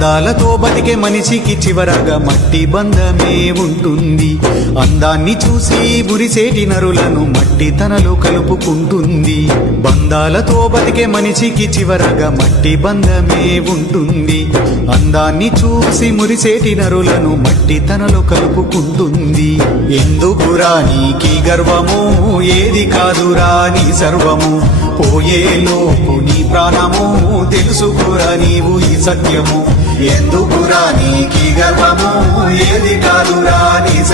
బంధాలతో బతికే మనిషికి చివరగా మట్టి బంధమే ఉంటుంది. అందాన్ని చూసి మురిసేటి నరులను మట్టి తనలో కలుపుకుంటుంది. బంధాలతో బతికే మనిషికి చివరగా మట్టి బంధమే ఉంటుంది. అందాన్ని చూసి మురిసేటి నరులను మట్టి తనలో కలుపుకుంటుంది. ఎందుకురా నీకి గర్వము, ఏది కాదురా నీ సర్వము. పోయేలోపు నీ ప్రాణము, తెలుసుకురా నీవు ఈ సత్యము. ఎందుకురా నీకి గర్వము, ఏది కాదురా నీ